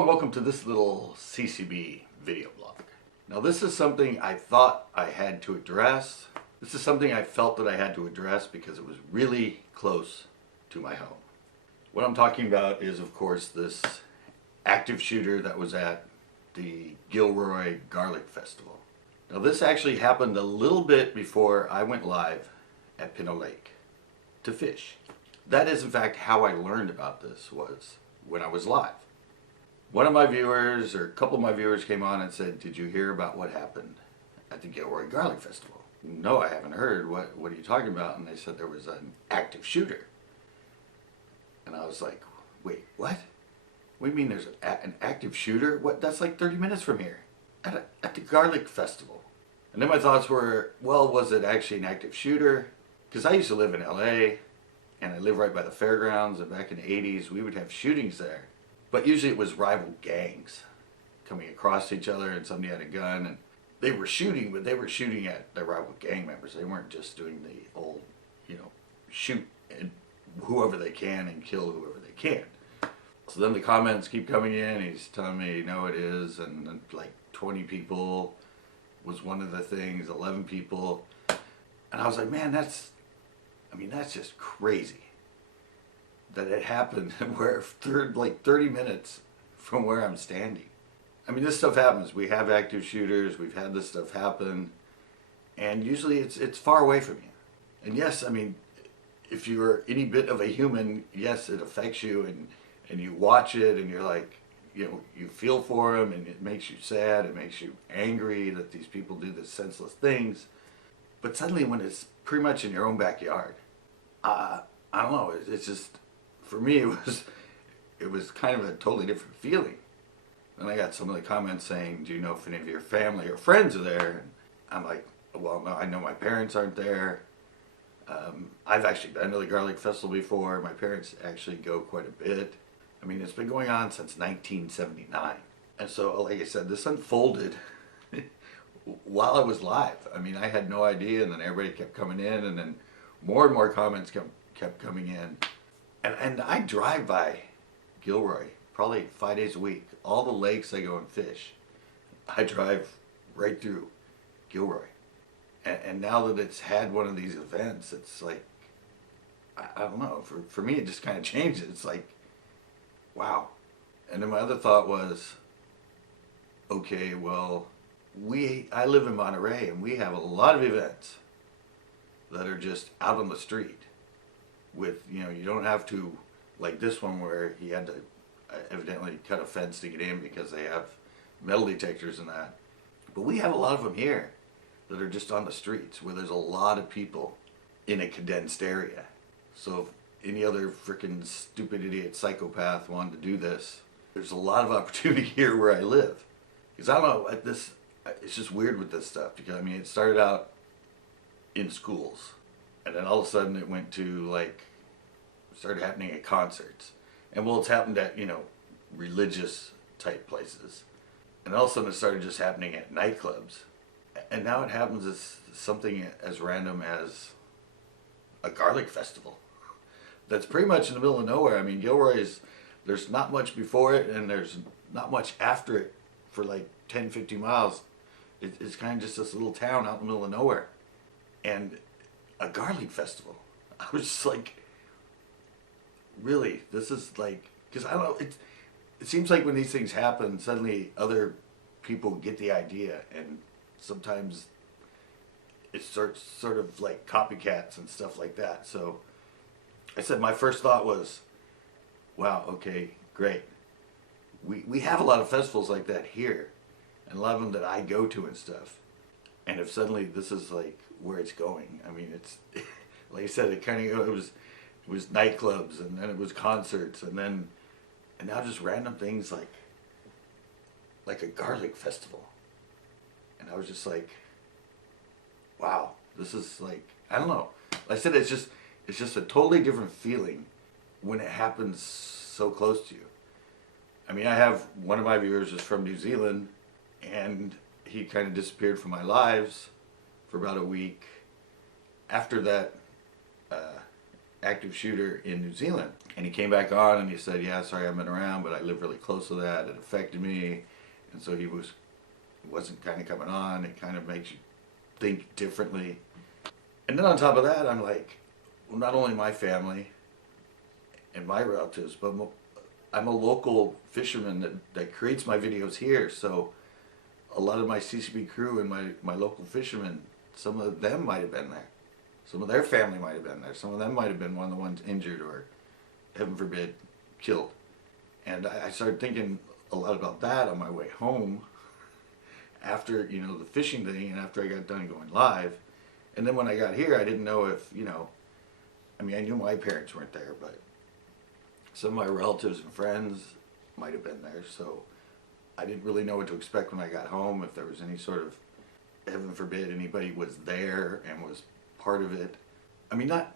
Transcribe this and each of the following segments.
and welcome to this little CCB video blog. Now this is something I thought I had to address. This is something I felt that I had to address because it was really close to my home. What I'm talking about is, of course, this active shooter that was at the Gilroy Garlic Festival. Now this actually happened a little bit before I went live at Pinot Lake to fish. That is in fact how I learned about this, was when I was live. One of my viewers, or a couple of my viewers, came on and said, "Did you hear about what happened at the Gilroy Garlic Festival?" "No, I haven't heard. What are you talking about?" And they said there was an active shooter. And I was like, "Wait, what? What do you mean there's an active shooter? What? That's like 30 minutes from here at the Garlic Festival." And then my thoughts were, well, was it actually an active shooter? Because I used to live in LA, and I live right by the fairgrounds, and back in the 80s we would have shootings there. But usually it was rival gangs coming across each other, and somebody had a gun, and they were shooting, but they were shooting at the rival gang members. They weren't just doing the old, shoot and whoever they can and kill whoever they can. So then the comments keep coming in. He's telling me, "No, it is," and like 20 people was one of the things, 11 people. And I was like, man, that's just crazy that it happened where like 30 minutes from where I'm standing. I mean, this stuff happens. We have active shooters. We've had this stuff happen. And usually it's far away from you. And yes, I mean, if you're any bit of a human, yes, it affects you, and you watch it and you're like, you feel for them, and it makes you sad. It makes you angry that these people do these senseless things. But suddenly when it's pretty much in your own backyard, I don't know, it's just, for me, it was kind of a totally different feeling. And I got some of the comments saying, "Do you know if any of your family or friends are there?" And I'm like, well, no, I know my parents aren't there. I've actually been to the Garlic Festival before. My parents actually go quite a bit. I mean, it's been going on since 1979. And so, like I said, this unfolded while I was live. I mean, I had no idea, and then everybody kept coming in, and then more and more comments kept coming in. And I drive by Gilroy probably 5 days a week. All the lakes I go and fish, I drive right through Gilroy. And now that it's had one of these events, it's like, I don't know, for me it just kind of changed it. It's like, wow. And then my other thought was, okay, well, I live in Monterey, and we have a lot of events that are just out on the street with, you don't have to, like this one where he had to evidently cut a fence to get in because they have metal detectors and that. But we have a lot of them here that are just on the streets where there's a lot of people in a condensed area. So if any other freaking stupid idiot psychopath wanted to do this, there's a lot of opportunity here where I live. Because I don't know, it's just weird with this stuff, because I mean, it started out in schools, and then all of a sudden it went to started happening at concerts, and well, it's happened at religious type places, and all of a sudden it started just happening at nightclubs, and now it happens as something as random as a garlic festival that's pretty much in the middle of nowhere. I mean, Gilroy there's not much before it, and there's not much after it for like 10-15 miles. It's kind of just this little town out in the middle of nowhere. And a garlic festival. I was just like, really? This is like, because I don't know, it seems like when these things happen, suddenly other people get the idea, and sometimes it starts sort of like copycats and stuff like that. So I said my first thought was, wow, okay, great. We have a lot of festivals like that here, and a lot of them that I go to and stuff. And if suddenly this is like where it's going, I mean, it's like I said, it was nightclubs, and then it was concerts, and now just random things like a garlic festival. And I was just like, wow, this is like, I don't know. Like I said, it's just a totally different feeling when it happens so close to you. I mean, I have one of my viewers is from New Zealand, and he kind of disappeared from my lives for about a week. After that active shooter in New Zealand. And he came back on and he said, yeah, sorry I've been around, but I live really close to that. It affected me. And so he wasn't kind of coming on. It kind of makes you think differently. And then on top of that, I'm like, well, not only my family and my relatives, but I'm a local fisherman that creates my videos here. So a lot of my CCB crew and my local fishermen, some of them might have been there. Some of their family might have been there. Some of them might have been one of the ones injured or, heaven forbid, killed. And I started thinking a lot about that on my way home after, you know, the fishing thing and after I got done going live. And then when I got here, I didn't know if, you know, I mean, I knew my parents weren't there, but some of my relatives and friends might have been there. So I didn't really know what to expect when I got home, if there was any sort of, heaven forbid, anybody was there and was part of it. I mean, not,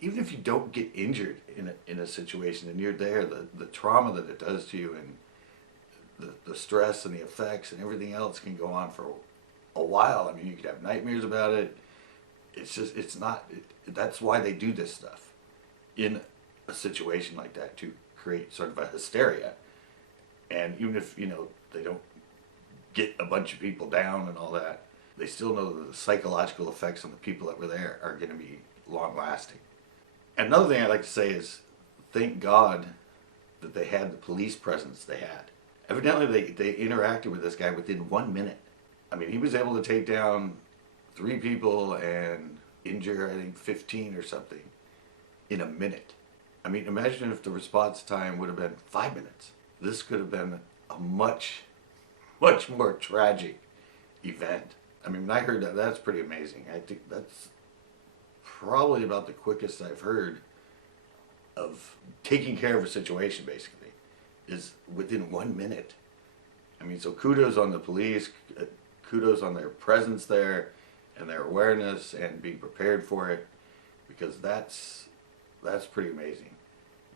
even if you don't get injured in a situation and you're there, the trauma that it does to you and the stress and the effects and everything else can go on for a while. I mean, you could have nightmares about it. It's just, it's not, that's why they do this stuff in a situation like that, to create sort of a hysteria. And even if, you know, they don't get a bunch of people down and all that, they still know that the psychological effects on the people that were there are going to be long lasting. Another thing I'd like to say is, thank God that they had the police presence they had. Evidently they interacted with this guy within 1 minute. I mean, he was able to take down 3 people and injure, I think, 15 or something in a minute. I mean, imagine if the response time would have been 5 minutes. This could have been a much, much more tragic event. I mean, when I heard that, that's pretty amazing. I think that's probably about the quickest I've heard of taking care of a situation, basically, is within 1 minute. I mean, so kudos on the police, kudos on their presence there and their awareness and being prepared for it, because that's pretty amazing.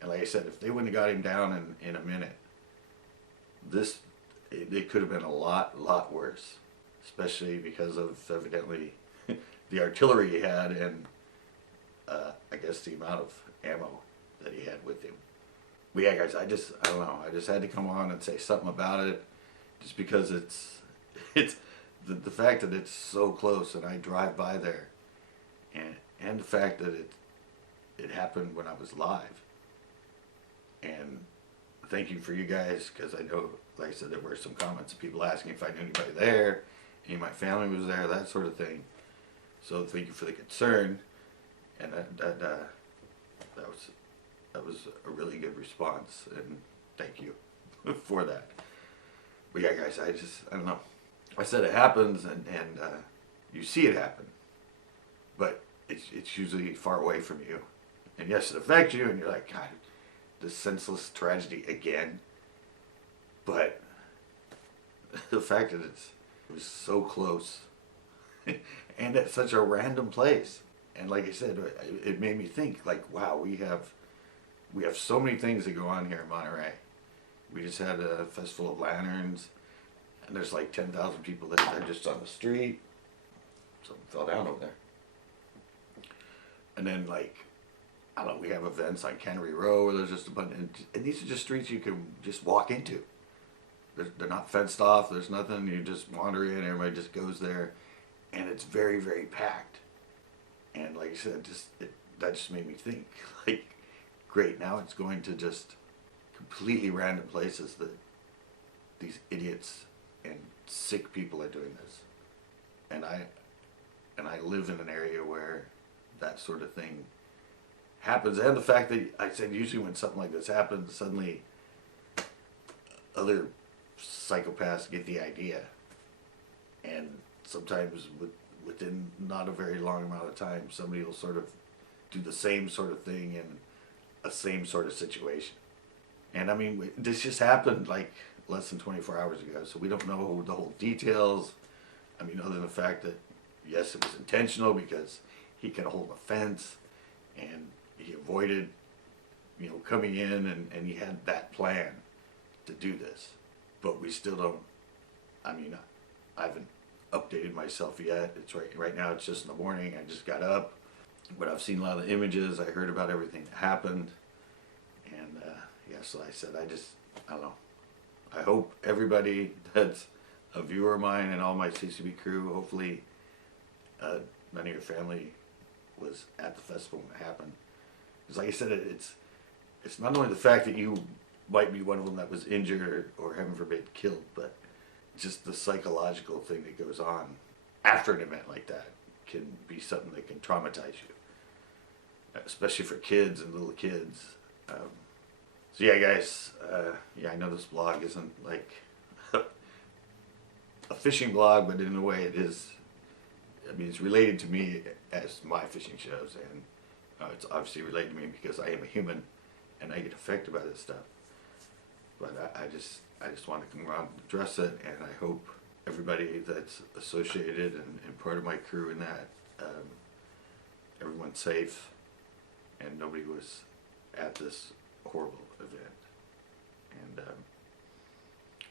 And like I said, if they wouldn't have got him down in a minute, it could have been a lot worse, especially because of, evidently, the artillery he had and I guess the amount of ammo that he had with him. But yeah, guys, I don't know. I just had to come on and say something about it, just because it's the fact that it's so close and I drive by there, and the fact that it happened when I was live. And thank you for you guys, because I know, like I said, there were some comments of people asking if I knew anybody there, any of my family was there, that sort of thing. So thank you for the concern, and that was a really good response, and thank you for that. But yeah, guys, I don't know. I said it happens, and you see it happen, but it's usually far away from you. And yes, it affects you, and you're like, God, this senseless tragedy again. But the fact that it was so close and at such a random place, and like I said, it made me think, like, wow, we have so many things that go on here in Monterey. We just had a festival of lanterns, and there's like 10,000 people that are just on the street. Something fell down over there. And then, like, I don't know, we have events on Cannery Row where there's just a bunch, and these are just streets you can just walk into. They're not fenced off, there's nothing, you just wander in, everybody just goes there, and it's very, very packed. And like I said, that just made me think, like, great, now it's going to just completely random places that these idiots and sick people are doing this. And I live in an area where that sort of thing happens, and the fact that I said usually when something like this happens, suddenly other psychopaths get the idea, and sometimes within not a very long amount of time, somebody will sort of do the same sort of thing in a same sort of situation. And I mean, this just happened like less than 24 hours ago, so we don't know the whole details. I mean, other than the fact that yes, it was intentional because he could hold a fence and he avoided, you know, coming in, and he had that plan to do this. But we still don't, I mean, I haven't updated myself yet. It's right now, it's just in the morning. I just got up, But I've seen a lot of the images. I heard about everything that happened, and yeah. So I said, I don't know. I hope everybody that's a viewer of mine and all my CCB crew, hopefully none of your family was at the festival when it happened. Because like I said, it's not only the fact that you might be one of them that was injured or heaven forbid killed, but just the psychological thing that goes on after an event like that can be something that can traumatize you, especially for kids and little kids. So yeah, guys, yeah, I know this blog isn't like a fishing blog, but in a way it is. I mean, it's related to me as my fishing shows, and it's obviously related to me because I am a human and I get affected by this stuff. But I just want to come around and address it, and I hope everybody that's associated and part of my crew in that, everyone's safe and nobody was at this horrible event. And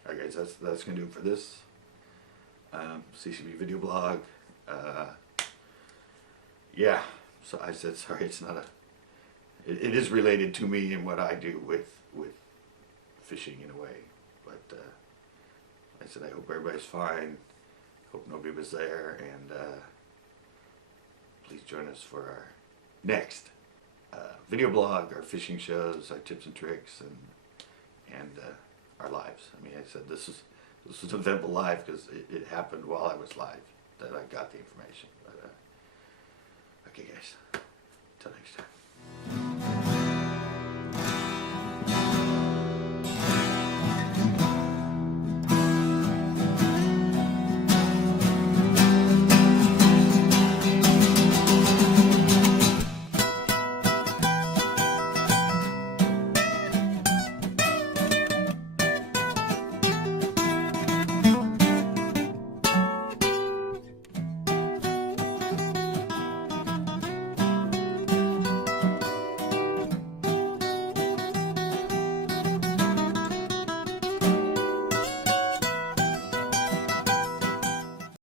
alright guys, that's gonna do it for this CCB video blog. Yeah, so I said sorry, it's not it is related to me and what I do with fishing in a way, but I said I hope everybody's fine, hope nobody was there, and please join us for our next video blog, our fishing shows, our tips and tricks, and our lives. I mean, I said this was an eventful live because it happened while I was live that I got the information. But